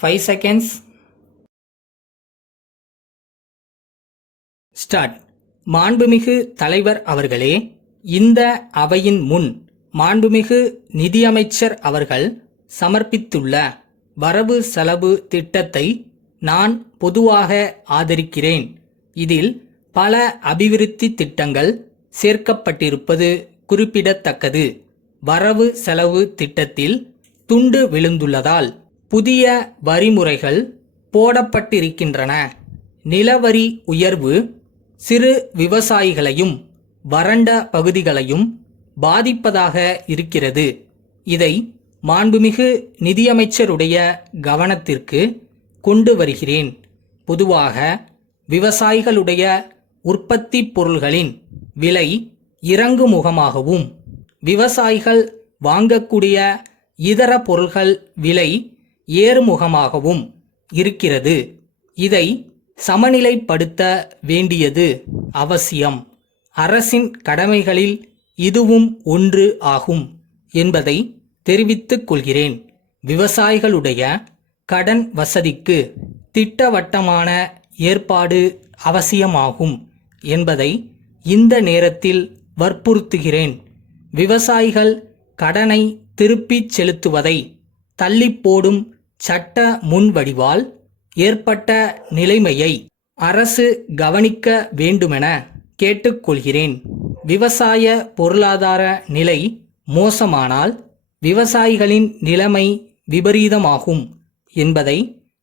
5 seconds. Start. மாண்புமிகு தலைவர் அவர்களே, இந்த அவையின் முன் மாண்புமிகு நிதியமைச்சர் அவர்கள் சமர்ப்பித்துள்ள வரவு செலவு திட்டத்தை நான் பொதுவாக ஆதரிக்கிறேன். இதில் பல அபிவிருத்தி திட்டங்கள் சேர்க்கப்பட்டிருப்பது குறிப்பிடத்தக்கது. வரவு செலவு திட்டத்தில் துண்டு விழுந்துள்ளதால் புதிய வரிமுறைகள் போடப்பட்டிருக்கின்றன. நிலவரி உயர்வு சிறு விவசாயிகளையும் வறண்ட பகுதிகளையும் பாதிப்பதாக இருக்கிறது. இதை மாண்புமிகு நிதியமைச்சருடைய கவனத்திற்கு கொண்டு வருகிறேன். பொதுவாக விவசாயிகளுடைய உற்பத்தி பொருள்களின் விலை இறங்குமுகமாகவும் விவசாயிகள் வாங்கக்கூடிய இதர பொருள்கள் விலை ஏறுமுகமாகவும் இருக்கிறது. இதை சமநிலைப்படுத்த வேண்டியது அவசியம். அரசின் கடமைகளில் இதுவும் ஒன்று ஆகும் என்பதை தெரிவித்துக் கொள்கிறேன். விவசாயிகளுடைய கடன் வசதிக்கு திட்டவட்டமான ஏற்பாடு அவசியமாகும் என்பதை இந்த நேரத்தில் வற்புறுத்துகிறேன். விவசாயிகள் கடனை திருப்பிச் செலுத்துவதை தள்ளிப்போடும் சட்ட முன்வடிவால் ஏற்பட்ட நிலைமையை அரசு கவனிக்க வேண்டுமென கேட்டுக்கொள்கிறேன். விவசாய பொருளாதார நிலை மோசமானால் விவசாயிகளின் நிலைமை விபரீதமாகும் என்பதை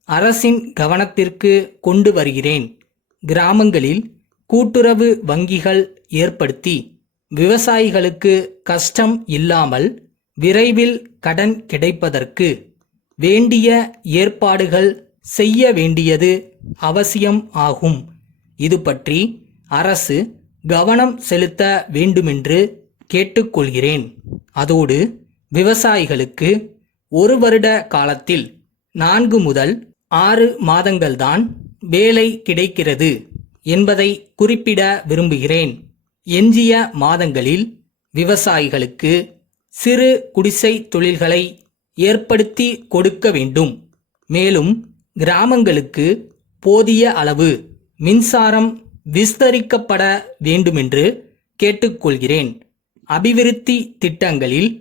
அரசின் கவனத்திற்கு கொண்டு வருகிறேன். கிராமங்களில் கூட்டுறவு வங்கிகள் ஏற்படுத்தி விவசாயிகளுக்கு கஷ்டம் இல்லாமல் விரைவில் கடன் கிடைப்பதற்கு வேண்டிய ஏற்பாடுகள் செய்ய வேண்டியது அவசியம் ஆகும். இது பற்றி அரசு கவனம் செலுத்த வேண்டுமென்று கேட்டுக்கொள்கிறேன். அதோடு விவசாயிகளுக்கு 1 வருட காலத்தில் 4 முதல் 6 மாதங்கள்தான் வேலை கிடைக்கிறது என்பதை குறிப்பிட விரும்புகிறேன். எஞ்சிய மாதங்களில் விவசாயிகளுக்கு சிறு குடிசை தொழில்களை ஏற்படுத்தி கொடுக்க வேண்டும். மேலும் கிராமங்களுக்கு போதிய அளவு மின்சாரம் விஸ்தரிக்கப்பட வேண்டுமென்று கேட்டுக்கொள்கிறேன். அபிவிருத்தி திட்டங்களில்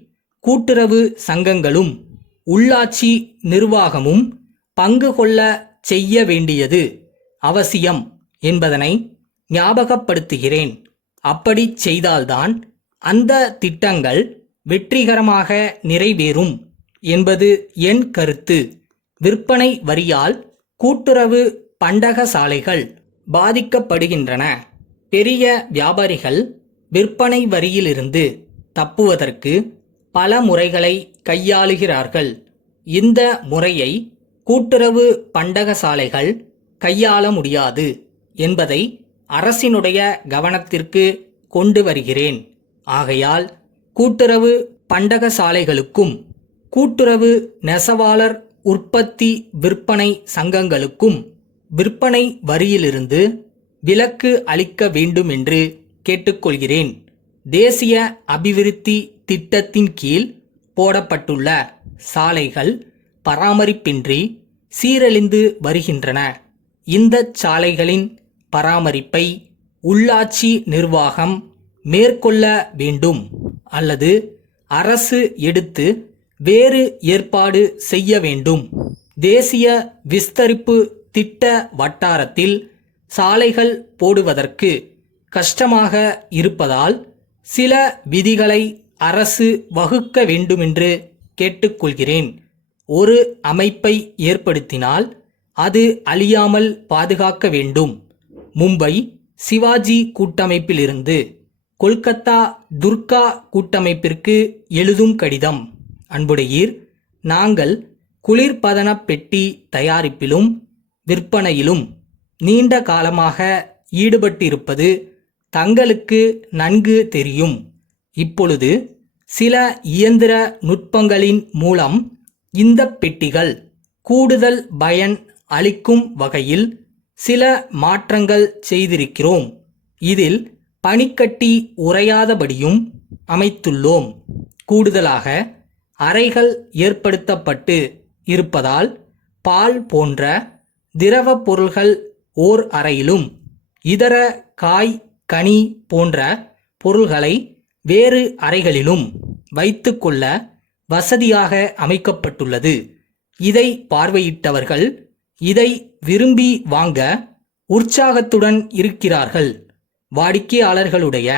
கூட்டுறவு சங்கங்களும் உள்ளாட்சி நிர்வாகமும் பங்கு கொள்ள செய்ய வேண்டியது அவசியம் என்பதனை ஞாபகப்படுத்துகிறேன். அப்படி செய்தால்தான் அந்த திட்டங்கள் வெற்றிகரமாக நிறைவேறும் என்பது என் கருத்து. விற்பனை வரியால் கூட்டுறவு பண்டகசாலைகள் பாதிக்கப்படுகின்றன. பெரிய வியாபாரிகள் விற்பனை வரியிலிருந்து தப்புவதற்கு பல முறைகளை கையாளுகிறார்கள். இந்த முறையை கூட்டுறவு பண்டகசாலைகள் கையாள முடியாது என்பதை அரசினுடைய கவனத்திற்கு கொண்டு வருகிறேன். ஆகையால் கூட்டுறவு பண்டகசாலைகளுக்கும் கூட்டுறவு நெசவாளர் உற்பத்தி விற்பனை சங்கங்களுக்கும் விற்பனை வரியிலிருந்து விலக்கு அளிக்க வேண்டும் என்று கேட்டுக்கொள்கிறேன். தேசிய அபிவிருத்தி திட்டத்தின் கீழ் போடப்பட்டுள்ள சாலைகள் பராமரிப்பின்றி சீரழிந்து வருகின்றன. இந்த சாலைகளின் பராமரிப்பை உள்ளாட்சி நிர்வாகம் மேற்கொள்ள வேண்டும் அல்லது அரசு எடுத்து வேறு ஏற்பாடு செய்ய வேண்டும். தேசிய விஸ்தரிப்பு திட்ட வட்டாரத்தில் சாலைகள் போடுவதற்கு கஷ்டமாக இருப்பதால் சில விதிகளை அரசு வகுக்க வேண்டுமென்று கேட்டுக்கொள்கிறேன். ஒரு அமைப்பை ஏற்படுத்தினால் அது அழியாமல் பாதுகாக்க வேண்டும். மும்பை சிவாஜி கூட்டமைப்பிலிருந்து கொல்கத்தா துர்கா கூட்டமைப்பிற்கு எழுதும் கடிதம். அன்புடையீர், நாங்கள் குளிர்பதன பெட்டி தயாரிப்பிலும் விற்பனையிலும் நீண்ட காலமாக ஈடுபட்டிருப்பது தங்களுக்கு நன்கு தெரியும். இப்பொழுது சில இயந்திர நுட்பங்களின் மூலம் இந்த பெட்டிகள் கூடுதல் பயன் அளிக்கும் வகையில் சில மாற்றங்கள் செய்திருக்கிறோம். இதில் பனிக்கட்டி உறையாதபடியும் அமைத்துள்ளோம். கூடுதலாக அறைகள் ஏற்படுத்தப்பட்டு இருப்பதால் பால் போன்ற திரவப் பொருள்கள் ஓர் அறையிலும் இதர காய் கனி போன்ற பொருள்களை வேறு அறைகளிலும் வைத்துக்கொள்ள வசதியாக அமைக்கப்பட்டுள்ளது. இதை பார்வையிட்டவர்கள் இதை விரும்பி வாங்க உற்சாகத்துடன் இருக்கிறார்கள். வாடிக்கையாளர்களுடைய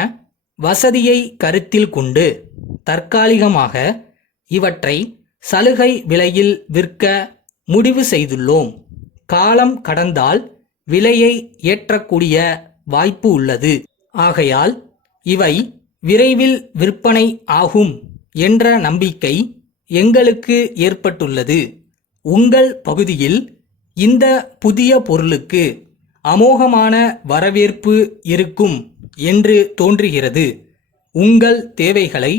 வசதியை கருத்தில் கொண்டு தற்காலிகமாக இவற்றை சலுகை விலையில் விற்க முடிவு செய்துள்ளோம். காலம் கடந்தால் விலையை ஏற்றக்கூடிய வாய்ப்பு உள்ளது. ஆகையால் இவை விரைவில் விற்பனை ஆகும் என்ற நம்பிக்கை எங்களுக்கு ஏற்பட்டுள்ளது. உங்கள் பகுதியில் இந்த புதிய பொருளுக்கு அமோகமான வரவேற்பு இருக்கும் என்று தோன்றுகிறது. உங்கள் தேவைகளை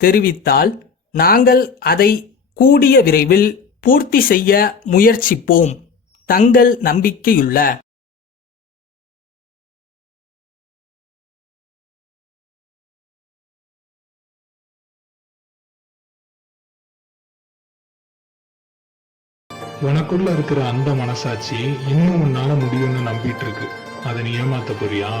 தெரிவித்தால் நாங்கள் அதை கூடிய விரைவில் பூர்த்தி செய்ய முயற்சிப்போம். தங்கள் நம்பிக்கையுள்ள உனக்குள்ள இருக்கிற அந்த மனசாட்சி இன்னும் உன்னால முடியும்னு நம்பிட்டு இருக்கு. அதை நீ ஏமாத்த போறியா?